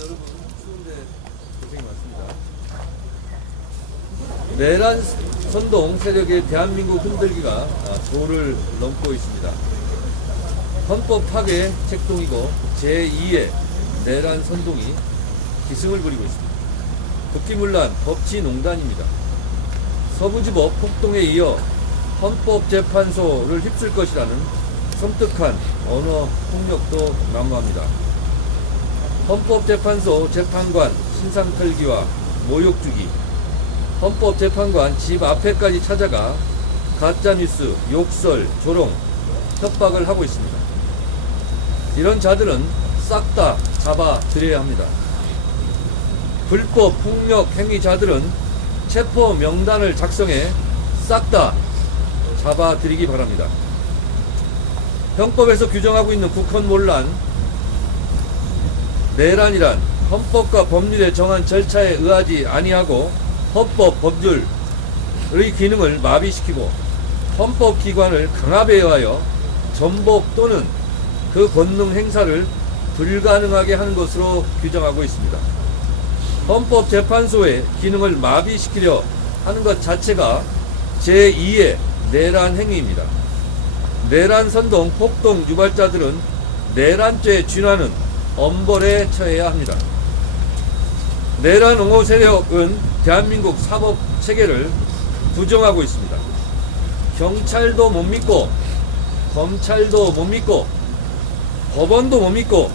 여러분, 추운데 고생이 많습니다. 내란 선동 세력의 대한민국 흔들기가 도를 넘고 있습니다. 헌법 파괴 책동이고 제2의 내란 선동이 기승을 부리고 있습니다. 국기문란 법치농단입니다. 서부지법 폭동에 이어 헌법재판소를 휩쓸 것이라는 섬뜩한 언어 폭력도 난무합니다. 헌법재판소 재판관 신상털기와 모욕주기, 헌법재판관 집 앞에까지 찾아가 가짜뉴스, 욕설, 조롱, 협박을 하고 있습니다. 이런 자들은 싹 다 잡아들여야 합니다. 불법 폭력 행위자들은 체포 명단을 작성해 싹 다 잡아들이기 바랍니다. 형법에서 규정하고 있는 국헌문란, 내란이란 헌법과 법률에 정한 절차에 의하지 아니하고 헌법, 법률의 기능을 마비시키고 헌법기관을 강압에 의하여 전복 또는 그 권능 행사를 불가능하게 하는 것으로 규정하고 있습니다. 헌법재판소의 기능을 마비시키려 하는 것 자체가 제2의 내란 행위입니다. 내란 선동, 폭동 유발자들은 내란죄에 준하는 엄벌에 처해야 합니다. 내란 옹호 세력은 대한민국 사법 체계를 부정하고 있습니다. 경찰도 못 믿고, 검찰도 못 믿고, 법원도 못 믿고,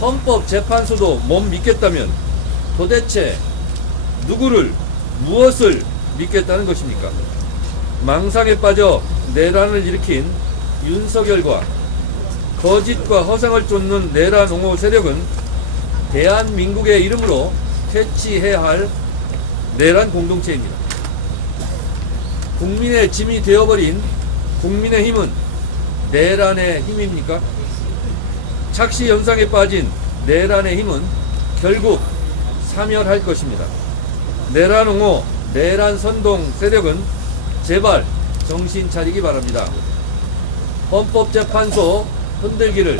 헌법재판소도 못 믿겠다면 도대체 누구를, 무엇을 믿겠다는 것입니까? 망상에 빠져 내란을 일으킨 윤석열과 거짓과 허상을 쫓는 내란 옹호 세력은 대한민국의 이름으로 퇴치해야 할 내란 공동체입니다. 국민의 짐이 되어버린 국민의힘은 내란의 힘입니까? 착시 현상에 빠진 내란의 힘은 결국 사멸할 것입니다. 내란 옹호, 내란 선동 세력은 제발 정신 차리기 바랍니다. 헌법재판소 흔들기를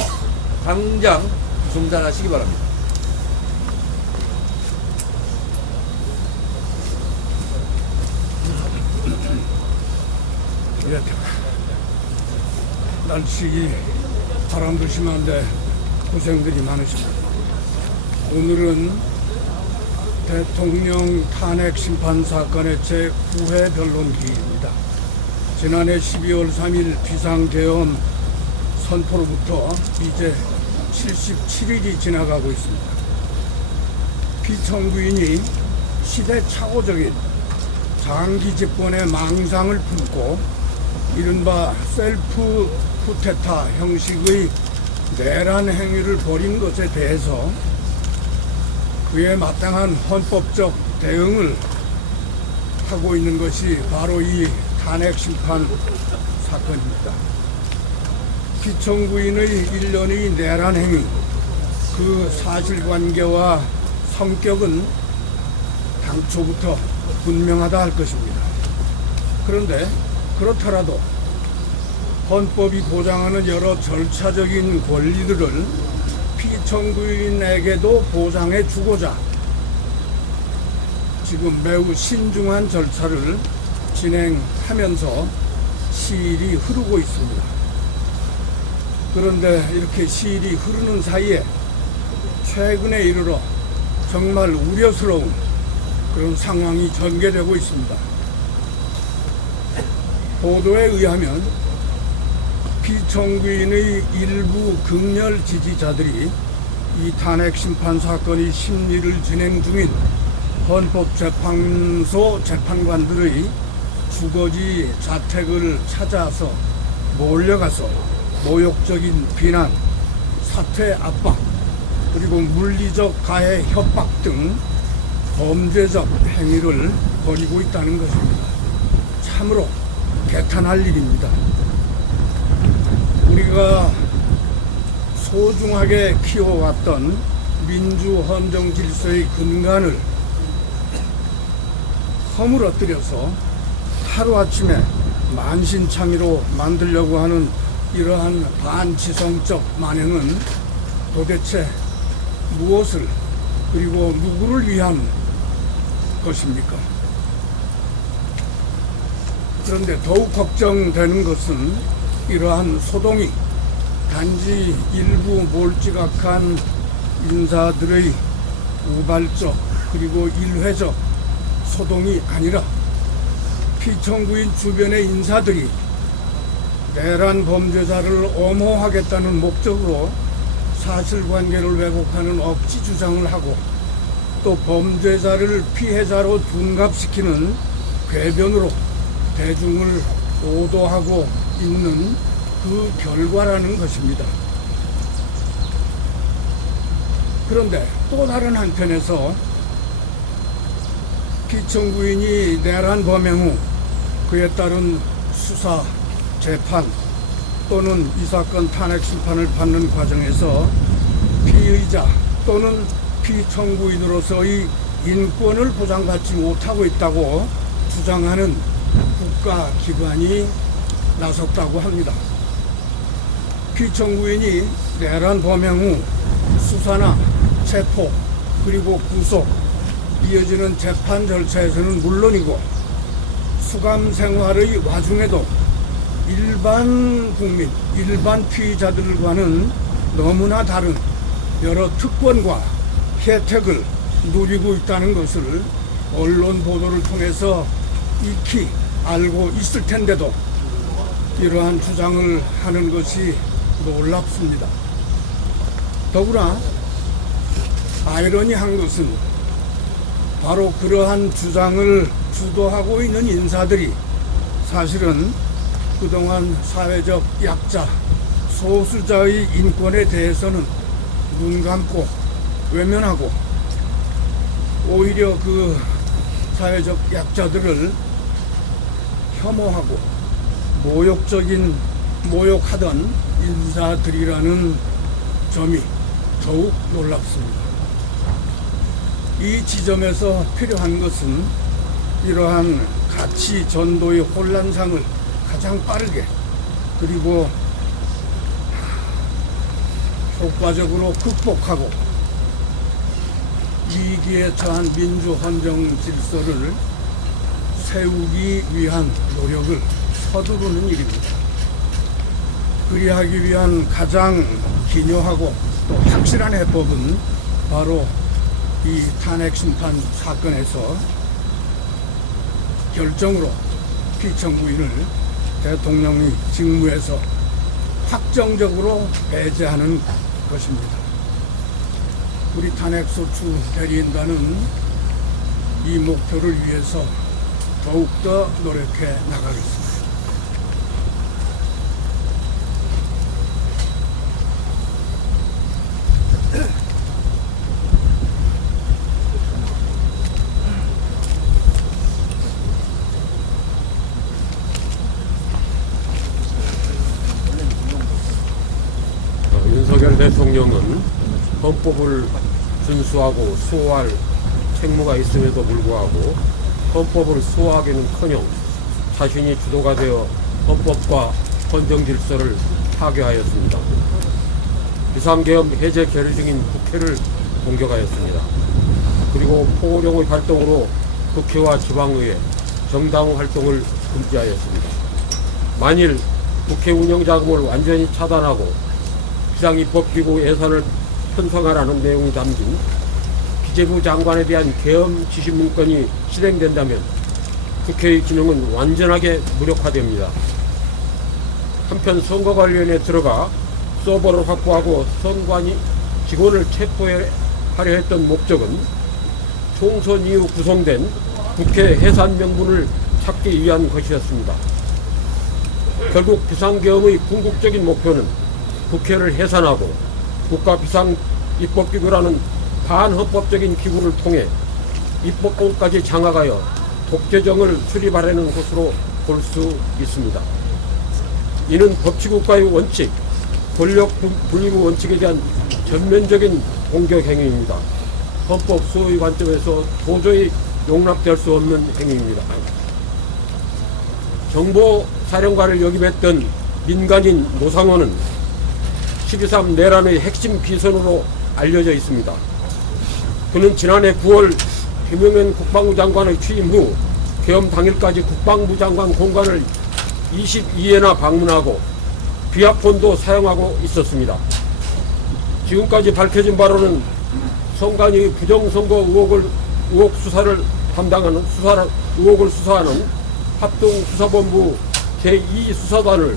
당장 중단하시기 바랍니다. 예, 날씨 바람도 심한데 고생들이 많으십니다. 오늘은 대통령 탄핵 심판 사건의 제9회 변론기입니다. 지난해 12월 3일 비상계엄 선포로부터 이제 77일이 지나가고 있습니다. 피청구인이 시대착오적인 장기 집권의 망상을 품고 이른바 셀프 쿠데타 형식의 내란 행위를 벌인 것에 대해서 그에 마땅한 헌법적 대응을 하고 있는 것이 바로 이 탄핵 심판 사건입니다. 피청구인의 일련의 내란 행위, 그 사실관계와 성격은 당초부터 분명하다 할 것입니다. 그런데 그렇더라도 헌법이 보장하는 여러 절차적인 권리들을 피청구인에게도 보장해 주고자 지금 매우 신중한 절차를 진행하면서 시일이 흐르고 있습니다. 그런데 이렇게 시일이 흐르는 사이에 최근에 이르러 정말 우려스러운 그런 상황이 전개되고 있습니다. 보도에 의하면 피청구인의 일부 극렬 지지자들이 이 탄핵 심판 사건의 심리를 진행 중인 헌법재판소 재판관들의 주거지 자택을 찾아서 몰려가서 모욕적인 비난, 사퇴 압박, 그리고 물리적 가해 협박 등 범죄적 행위를 벌이고 있다는 것입니다. 참으로 개탄할 일입니다. 우리가 소중하게 키워왔던 민주 헌정 질서의 근간을 허물어뜨려서 하루아침에 만신창이로 만들려고 하는 이러한 반지성적 만행은 도대체 무엇을 그리고 누구를 위한 것입니까? 그런데 더욱 걱정되는 것은 이러한 소동이 단지 일부 몰지각한 인사들의 우발적 그리고 일회적 소동이 아니라 피청구인 주변의 인사들이 내란 범죄자를 엄호하겠다는 목적으로 사실관계를 왜곡하는 억지 주장을 하고 또 범죄자를 피해자로 둔갑시키는 궤변으로 대중을 오도하고 있는 그 결과라는 것입니다. 그런데 또 다른 한편에서 피청구인이 내란 범행 후 그에 따른 수사, 재판 또는 이 사건 탄핵 심판을 받는 과정에서 피의자 또는 피청구인으로서의 인권을 보장받지 못하고 있다고 주장하는 국가기관이 나섰다고 합니다. 피청구인이 내란 범행 후 수사나 체포 그리고 구속, 이어지는 재판 절차에서는 물론이고 수감 생활의 와중에도 일반 국민, 일반 피의자들과는 너무나 다른 여러 특권과 혜택을 누리고 있다는 것을 언론 보도를 통해서 익히 알고 있을 텐데도 이러한 주장을 하는 것이 놀랍습니다. 더구나 아이러니한 것은 바로 그러한 주장을 주도하고 있는 인사들이 사실은 그동안 사회적 약자, 소수자의 인권에 대해서는 눈 감고 외면하고 오히려 그 사회적 약자들을 혐오하고 모욕하던 인사들이라는 점이 더욱 놀랍습니다. 이 지점에서 필요한 것은 이러한 가치 전도의 혼란상을 가장 빠르게 그리고 효과적으로 극복하고 위기에 처한 민주 헌정 질서를 세우기 위한 노력을 서두르는 일입니다. 그리하기 위한 가장 기묘하고 또 확실한 해법은 바로 이 탄핵 심판 사건에서 결정으로 피청구인을 대통령이 직무에서 확정적으로 배제하는 것입니다. 우리 탄핵소추 대리인단은 이 목표를 위해서 더욱더 노력해 나가겠습니다. 윤석열 대통령은 헌법을 준수하고 수호할 책무가 있음에도 불구하고 헌법을 수호하기는커녕 자신이 주도가 되어 헌법과 헌정 질서를 파괴하였습니다. 비상계엄 해제 결의 중인 국회를 공격하였습니다. 그리고 포용의 활동으로 국회와 지방의회, 정당 활동을 금지하였습니다. 만일 국회 운영자금을 완전히 차단하고 비상입법기구 예산을 편성하라는 내용이 담긴 기재부 장관에 대한 계엄 지시 문건이 실행된다면 국회의 기능은 완전하게 무력화됩니다. 한편 선거관리위원회에 들어가 서버를 확보하고 선관위 직원을 체포하려 했던 목적은 총선 이후 구성된 국회 해산 명분을 찾기 위한 것이었습니다. 결국 비상계엄의 궁극적인 목표는 국회를 해산하고 국가 비상입법기구라는 반헌법적인 기구를 통해 입법권까지 장악하여 독재정을 수립하려는 것으로 볼 수 있습니다. 이는 법치국가의 원칙, 권력 분리구 원칙에 대한 전면적인 공격 행위입니다. 헌법 수호의 관점에서 도저히 용납될 수 없는 행위입니다. 정보사령관을 역임했던 민간인 노상원은 12.3 내란의 핵심 비선으로 알려져 있습니다. 그는 지난해 9월 김용현 국방부 장관의 취임 후 계엄 당일까지 국방부 장관 공간을 22회나 방문하고 비아폰도 사용하고 있었습니다. 지금까지 밝혀진 바로는 선관위 부정선거 의혹 수사를 담당하는 의혹을 수사하는 합동수사본부 제2수사단을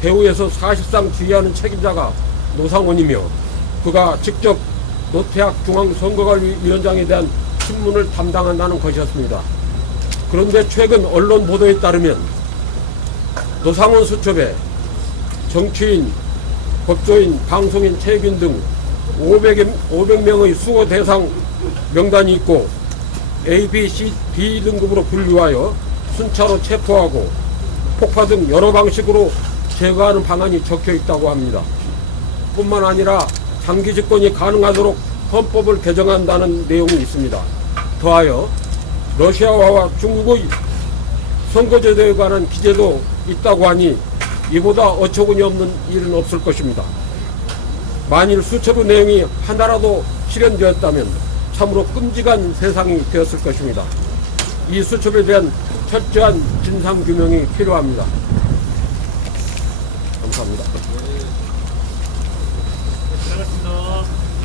배후에서 사실상 지휘하는 책임자가 노상원이며 그가 직접 노태학 중앙선거관리위원장에 대한 신문을 담당한다는 것이었습니다. 그런데 최근 언론 보도에 따르면 노상원 수첩에 정치인, 법조인, 방송인, 체육인 등 500명의 수호 대상 명단이 있고 A, B, C, D 등급으로 분류하여 순차로 체포하고 폭파 등 여러 방식으로 제거하는 방안이 적혀 있다고 합니다. 뿐만 아니라 장기 집권이 가능하도록 헌법을 개정한다는 내용이 있습니다. 더하여 러시아와 중국의 선거제도에 관한 기재도 있다고 하니 이보다 어처구니 없는 일은 없을 것입니다. 만일 수첩의 내용이 하나라도 실현되었다면 참으로 끔찍한 세상이 되었을 것입니다. 이 수첩에 대한 철저한 진상규명이 필요합니다.